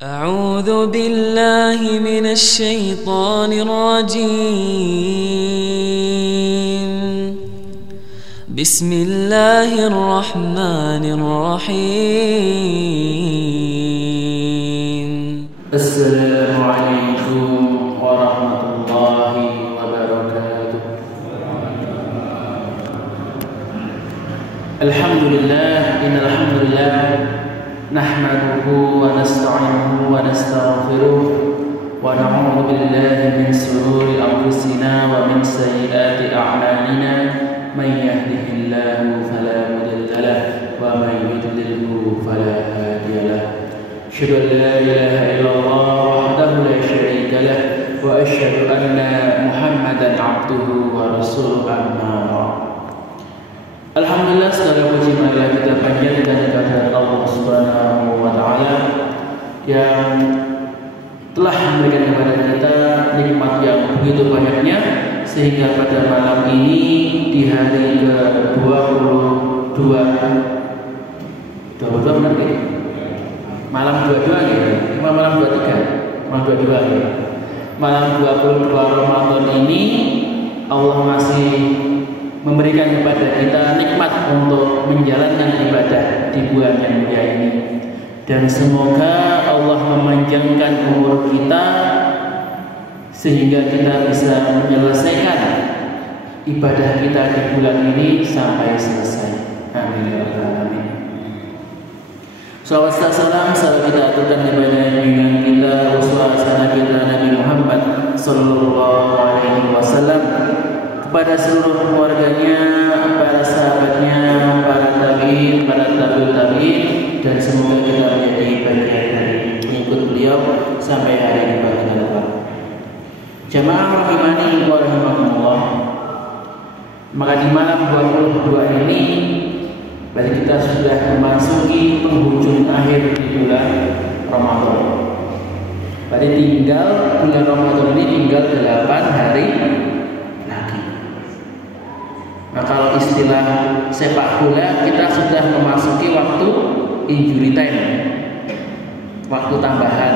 أعوذ بالله من الشيطان الرجيم. بسم الله الرحمن الرحيم. السلام عليكم ورحمة الله وبركاته. الحمد لله إن الحمد لله نحمده ونستعينه ونستغفره ونعوذ بالله من شرور أنفسنا ومن سيئات أعمالنا من يهده الله فلا مضل له ومن يضلله فلا هادي له. أشهد أن لا إله إلا الله وحده لا شريك له وأشهد أن محمدا عبده ورسوله أما بعد. Alhamdulillah, segala puji marilah kita panjatkan kepada Allah Subhanahu wa Ta'ala yang telah memberikan kepada kita nikmat yang begitu banyaknya, sehingga pada malam ini di hari ke-22 benar ya? Malam 22 ya? Malam 23? Malam 22 ya? Malam 22 Ramadan ini Allah masih memberikan kepada kita nikmat untuk menjalankan ibadah di bulan yang mulia ini, dan semoga Allah memanjangkan umur kita sehingga kita bisa menyelesaikan ibadah kita di bulan ini sampai selesai. Amin ya rabbal alamin. Salawat serta salam selalu kita aturkan kepada junjungan kita, uswah hasanah kita Nabi Muhammad sallallahu alaihi wasallam, kepada seluruh keluarganya, para sahabatnya, para tabi'in, para tabi'ut tabi'in, dan semoga kita menjadi bagian dari pengikut beliau sampai hari kiamat kelak. Jamaah rahimani wa rahimakumullah. Maka di malam 22 ini berarti kita sudah memasuki penghujung akhir di bulan Ramadan. Berarti tinggal bulan Ramadan ini tinggal 8 hari lagi. Nah, kalau istilah sepak bola, kita sudah memasuki waktu injury time, waktu tambahan.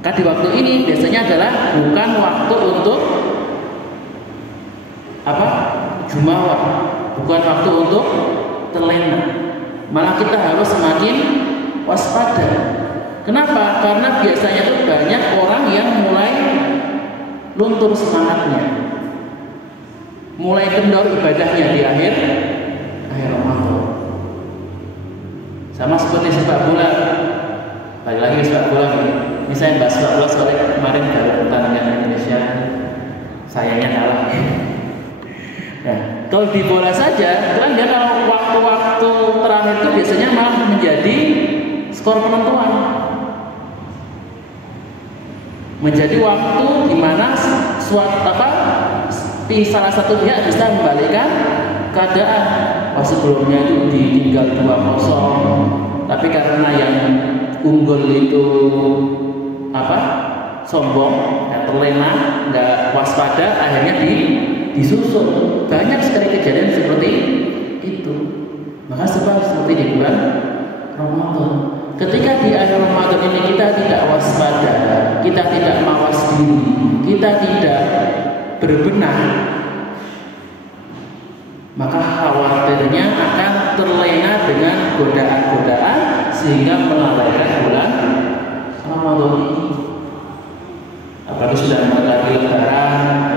Di waktu ini biasanya adalah bukan waktu untuk jumawa, bukan waktu untuk terlena. Malah kita harus semakin waspada. Kenapa? Karena biasanya tuh banyak orang yang mulai luntur semangatnya, mulai kendor ibadahnya di akhir Ramadan. Sama seperti sepak bola. Balik lagi ke sepak bola. Misalnya bahas sepak bola, soalnya kemarin dari pertandingan Indonesia sayangnya kalah. Nah, kalau di bola saja, kan dia kalau waktu-waktu terakhir itu biasanya malah menjadi skor penentuan. Menjadi waktu di mana salah satu pihak bisa membalikkan keadaan. Sebelumnya itu ditinggal 2-0, tapi karena yang unggul itu sombong, terlena, nggak waspada, akhirnya disusul. Banyak sekali kejadian seperti itu. Maka sebab seperti di bulan Ramadan, ketika di akhir Ramadan ini kita tidak waspada, kita tidak mawas diri, kita tidak berbenah, maka khawatirnya akan terlena dengan godaan-godaan sehingga melalaikan bulan Ramadan ini. Apalagi sudah mendekati Lebaran,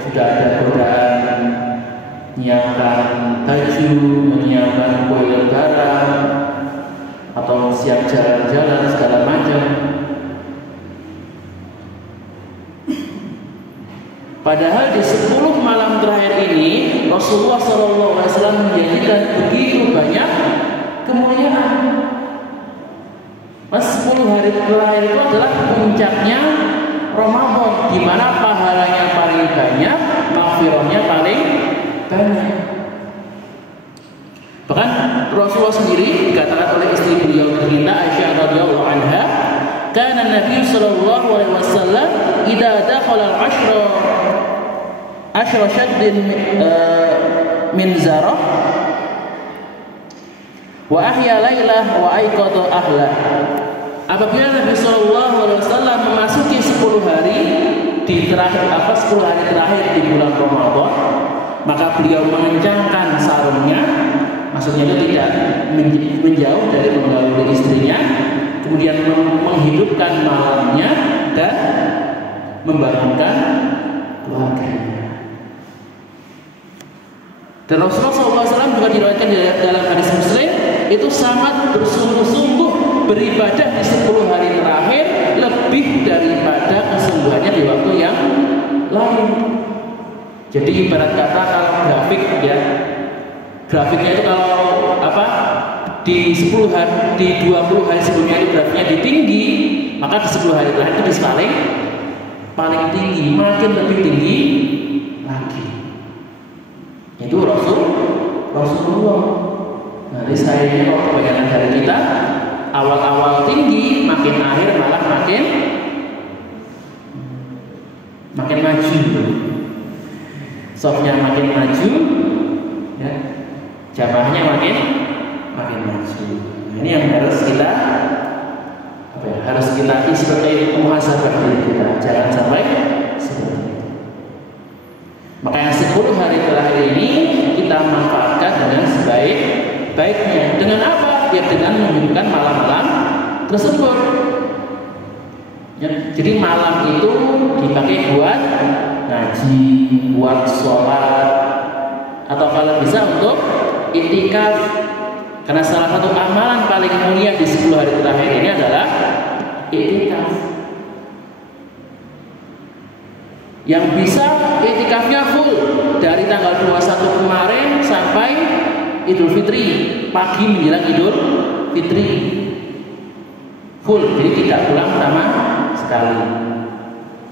sudah ada godaan menyiapkan baju, menyiapkan kue Lebaran, atau siap jalan-jalan segala macam. Padahal di 10 malam terakhir ini Rasulullah SAW menjanjikan begitu banyak kemuliaan. 10 hari terakhir itu adalah puncaknya Ramadan, di mana pahalanya paling banyak, maghfirahnya paling banyak. Bahkan Rasulullah sendiri dikatakan oleh istri beliau tercinta Aisyah radhiyallahu anha, kana Nabi sallallahu alaihi wasallam idza dakhala al-ashra shaddin min zarah wa ahya lailah wa aiqadha ahlah. apabila Nabi SAW memasuki 10 hari di 10 hari terakhir di bulan Ramadan, maka beliau mengencangkan sarungnya, maksudnya itu tidak menjauh dari menggauli istrinya, kemudian menghidupkan malamnya dan membangunkan keluarganya. Dan Rasulullah SAW juga diriwayatkan dalam hadis Muslim itu sangat bersungguh-sungguh beribadah di 10 hari terakhir lebih daripada kesungguhannya di waktu yang lain. Jadi ibarat kata kalau grafik ya, grafiknya itu kalau di 20 hari sebelumnya itu grafiknya di tinggi, maka di 10 hari terakhir itu paling tinggi, makin lebih tinggi lagi. Itu Rasulullah. Nanti sayangnya kalau kebanyakan dari kita awal-awal tinggi, makin akhir malah makin maju. Softnya makin maju, ya, jamaahnya makin maju. Ini yang harus kita sebagai muhasabah diri kita, jangan sampai seperti itu. Maka yang 10 hari terakhir ini kita manfaatkan dengan sebaik-baiknya. Dengan apa? Ya dengan menghidupkan malam-malam tersebut. Ya, jadi malam itu dipakai buat ngaji, buat sholat, atau kalau bisa untuk iktikaf. Karena salah satu amalan paling mulia di 10 hari terakhir ini adalah iktikaf. Yang bisa iktikafnya full dari tanggal 21 kemarin sampai Idul Fitri, pagi menjelang Idul Fitri, full, jadi tidak pulang sama sekali.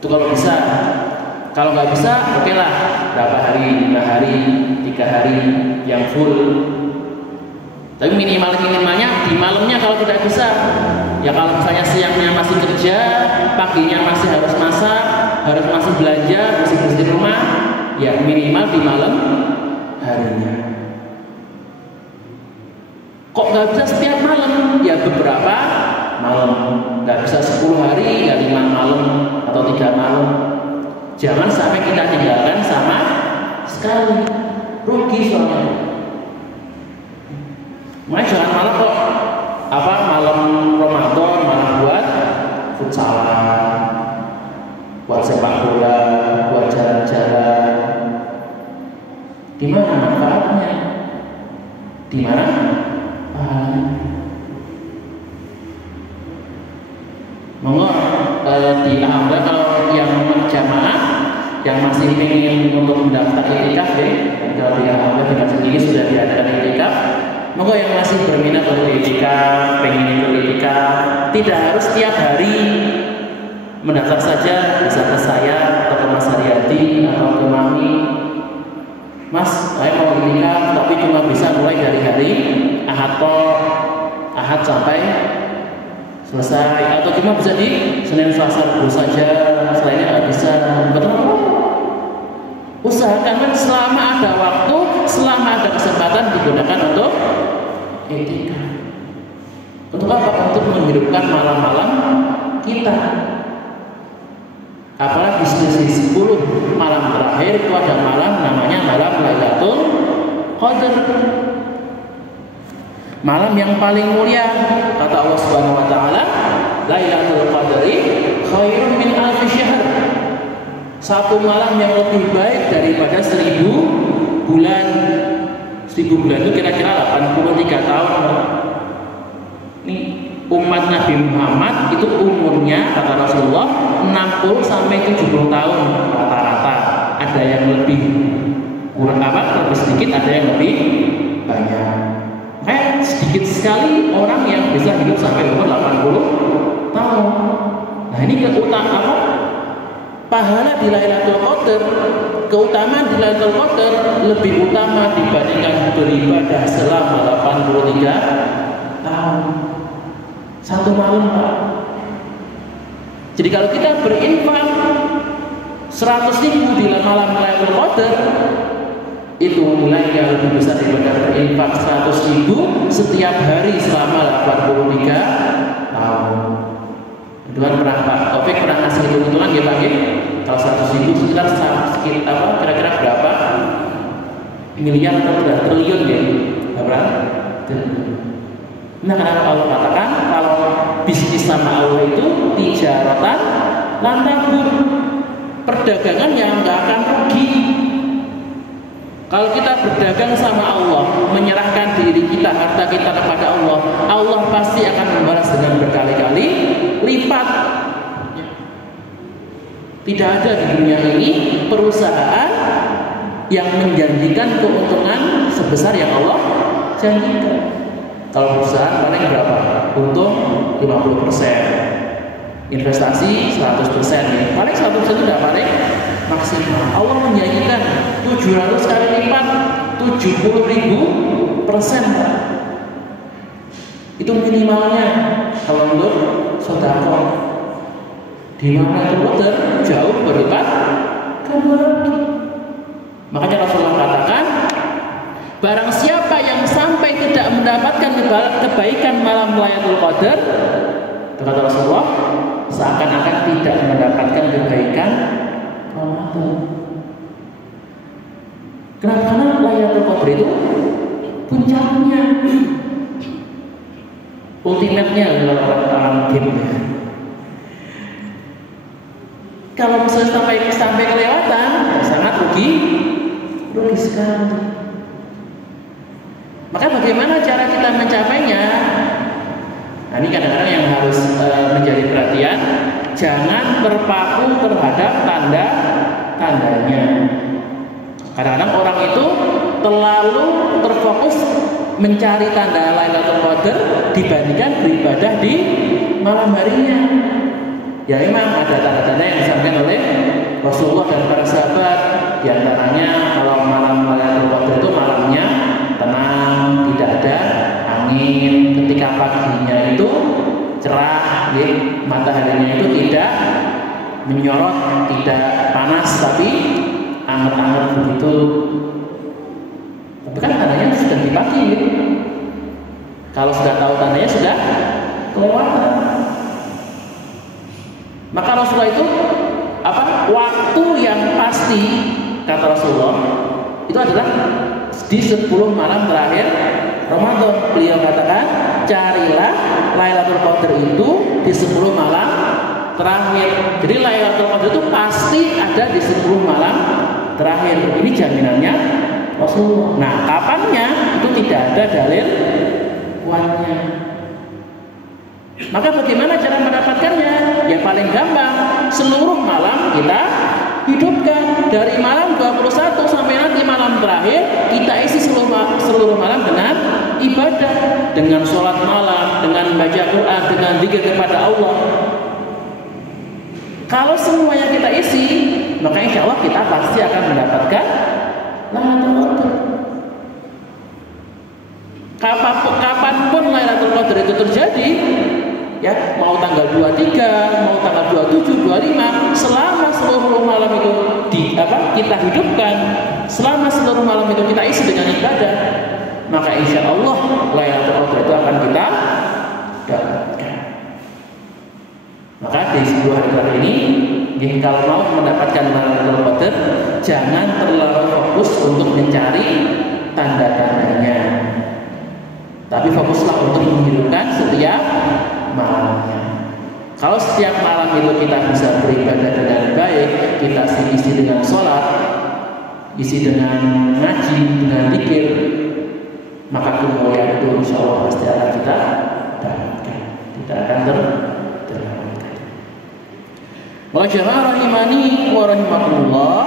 Itu kalau bisa. Kalau nggak bisa, oke lah, berapa hari, 5 hari, 3 hari yang full. Tapi minimalnya di malamnya kalau tidak bisa, ya kalau misalnya siangnya masih kerja, paginya masih harus masak, harus masih belanja, bersih-bersih di rumah, ya minimal di malam harinya. Kok nggak bisa setiap malam? Ya beberapa malam. Nggak bisa 10 hari, ya 5 malam atau 3 malam. Jangan sampai kita tinggalkan sama sekali, rugi soalnya. Makanya jangan malam kok malam Ramadan malah buat futsalan, buat sepak bola, buat jalan-jalan. Di mana manfaatnya? Di mana pahalanya? Alhamdulillah kalau yang jamaah yang masih ingin untuk mendaftar iktikaf ya, kalau alhamdulillah dengan sendiri sudah diadakan iktikaf. Monggo yang masih berminat untuk iktikaf, pengen ikut iktikaf, tidak harus setiap hari mendaftar saja, bisa ke saya atau ke Mas Haryati atau ke Mami. Mas, saya mau iktikaf tapi cuma bisa mulai dari hari Ahad sampai selesai, atau cuma bisa di Senin Selasa Rabu saja, selainnya nggak bisa. Betul? Usahakan selama ada waktu, selama ada kesempatan digunakan untuk iktikaf. Untuk apa? Untuk menghidupkan malam-malam kita. Apalagi di 10 malam terakhir itu ada malam namanya malam Lailatul Qadar. Malam yang paling mulia, kata Allah Subhanahu wa taala, Lailatul Qadri khairun min alfi syahr. Satu malam yang lebih baik daripada 1000 bulan. 1000 bulan itu kira-kira 83 tahun. Ini umat Nabi Muhammad itu umurnya kata Rasulullah 60 sampai 70 tahun rata-rata. Ada yang lebih lebih sedikit, ada yang lebih banyak. Sedikit sekali orang yang bisa hidup sampai umur 80 tahun. Nah ini pahala di Lailatul Qadar, keutamaan di Lailatul Qadar lebih utama dibandingkan beribadah selama 83 tahun. Satu malam, Pak. Jadi kalau kita berinfak 100.000 di malam Lailatul Qadar, itu nilainya lebih besar daripada berinfak 100.000 setiap hari selama 83 tahun. sekitar kira-kira berapa miliar atau berapa triliun ya? Berapa? Nah, kenapa Allah katakan kalau bisnis sama Allah itu tijaratan lan tabur, perdagangan yang nggak akan rugi. Kalau kita berdagang sama Allah, menyerahkan diri kita, harta kita kepada Allah, Allah pasti akan membalas dengan berkali-kali lipat. Tidak ada di dunia ini perusahaan yang menjanjikan keuntungan sebesar yang Allah janjikan. Kalau perusahaan paling berapa? Untung 50%, investasi 100%, ya. Paling 100% itu udah paling maksimal. Allah menjanjikan 700 kali lipat, 70.000%. Itu minimalnya kalau menurut sedekah. Di mana itu jauh berlipat ganda lagi. Makanya Rasulullah katakan, barang siapa yang sampai tidak mendapatkan kebaikan malam Lailatul Qadar, kata Rasulullah, seakan-akan tidak mendapatkan kebaikan Ramadan. Kenapa? Karena Lailatul Qadar itu puncaknya, ultimate-nya kalau orang game. Kalau misalnya sampai kelewatan, sangat rugi sekali. Maka bagaimana cara kita mencapainya? Nah, ini kadang-kadang yang harus menjadi perhatian. Jangan terpaku terhadap tanda-tandanya. Kadang-kadang orang itu terlalu terfokus mencari tanda Lailatul Qadar dibandingkan beribadah di malam harinya. Ya memang ada tanda-tanda yang disampaikan oleh Rasulullah dan para sahabat. Di antaranya kalau malam Lailatul Qadar itu malamnya tenang, tidak ada angin. Ketika paginya itu cerah, mataharinya itu tidak menyorot, tidak panas, tapi anget-anget begitu. Tapi kan tandanya sudah di pagi, gitu. Kalau sudah tahu tandanya sudah kelewatan. Maka Rasulullah itu waktu yang pasti, kata Rasulullah, itu adalah di 10 malam terakhir Ramadan. Beliau katakan, carilah Lailatul Qadar itu di 10 malam terakhir. Jadi Lailatul Qadar itu pasti ada di 10 malam terakhir. Ini jaminannya Rasulullah. Nah, kapannya itu tidak ada dalil kuatnya. Maka bagaimana cara mendapatkannya? Ya paling gampang, seluruh malam kita hidupkan. Dari malam 21 sampai nanti malam terakhir, kita isi seluruh malam dengan ibadah, dengan sholat malam, dengan baca Quran, dengan zikir kepada Allah. Kalau semuanya kita isi, maka insya Allah kita pasti akan mendapatkan Lailatul Qadar. Kapanpun Lailatul Qadar itu terjadi, ya mau tanggal 23, mau tanggal 27, 25, selama seluruh malam itu kita hidupkan, selama seluruh malam itu kita isi dengan ibadah, maka insya Allah Lailatul Qadar itu akan kita dapatkan. Maka di 10 hari terakhir ini, kalau mau mendapatkan Lailatul Qadar, jangan terlalu fokus untuk mencari tanda-tandanya, tapi fokuslah untuk menghidupkan setiap malamnya. Kalau setiap malam itu kita bisa beribadah dengan baik, kita isi dengan sholat, isi dengan ngaji, dengan zikir, maka kemuliaan itu insya Allah pasti akan kita dapatkan, tidak akan terlewatkan. Wa jamaah rahimani wa rahimakumullah.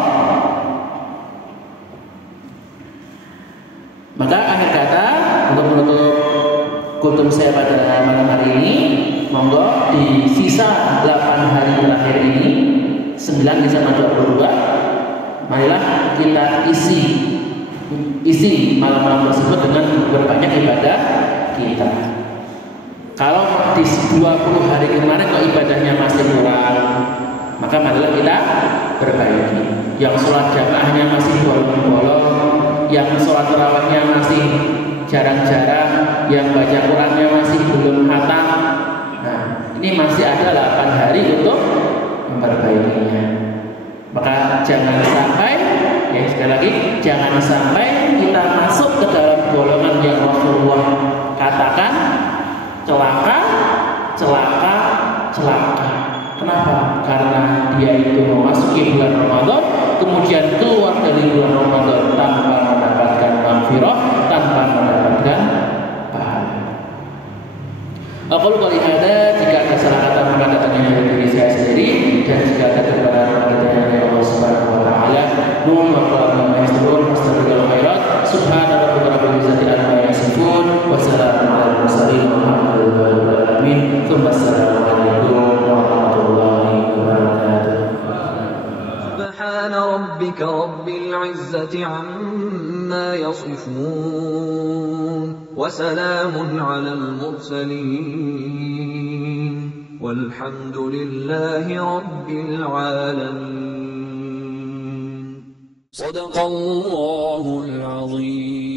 Maka akhir kata untuk menutup kultum saya pada malam hari ini, monggo di sisa 8 hari terakhir ini, 9 sama 22, marilah kita isi malam-malam tersebut dengan berbanyak ibadah kita. Kalau di 20 hari kemarin kalau ibadahnya masih kurang, maka marilah kita perbaiki. Yang sholat jamaahnya masih bolong-bolong, yang sholat tarawihnya masih jarang-jarang, yang baca Qurannya masih belum khatam. Nah, ini masih ada 8 hari untuk memperbaikinya. Maka jangan sampai, ya sekali lagi, jangan sampai kita masuk ke dalam golongan yang Rasulullah katakan celaka. Kenapa? Karena dia itu memasuki bulan Ramadan, kemudian keluar dari bulan Ramadan tanpa mendapatkan maghfirah, tanpa mendapatkan pahala. Aku kali ada, jika ada salah kata maka datangnya dari diri saya sendiri, dan jika ada kebenaran maka datangnya dari Allah Subhanahu wa taala. Nuhun wa qala ma'asturun astagfirullah khairat. Subhana rabbika rabbil izzati amma yasifun wa salamun alal mursalin walhamdulillahi rabbil alamin. Assalamu alaikum warahmatullahi wabarakatuh. Subhana rabbika rabbil izzati amma yasifun wa salamun alal mursalin walhamdulillahi rabbil alamin. Sadaqallahul azim.